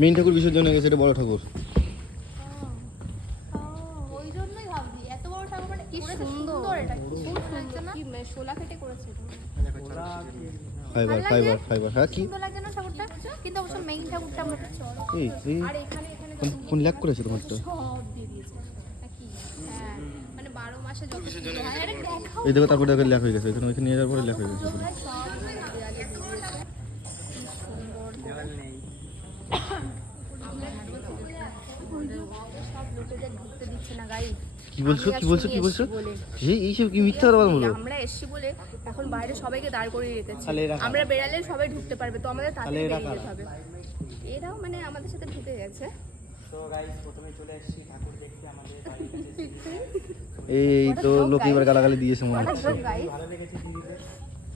Main ঠাকুর বিসর্জন গেছে? এটা বড় ঠাকুর। করেছে। Fibre fibre? ফাইবার হ্যাঁ কি? সুন্দর লাগছে না ঠাকুরটা? এই দেখো তারপরে দেখো ল্যাক হয়ে গেছে। এখানে ওইখানে নিয়ে যাওয়ার পরে ল্যাক হয়ে গেছে। কি বলছো? কি বলছো? কি বলছো? এই এইসব কি মিথ্যা কথা বলো আমরা এসছি বলে এখন বাইরে সবাইকে দাঁড় করিয়ে রেখেছি? আমরা বেরালে সবাই ঢুকতে পারবে তো আমাদের তাড়াতাড়ি তাহলে এরা? হবে। এরাও মানে আমাদের সাথে ঢুকে গেছে। তো গাইস প্রথমে চলে এসেছি ঠাকুর দেখতে আমাদের বাড়ির কাছে। এই তো লোকে এবার গালাগালি দিয়েছে মনে হচ্ছে।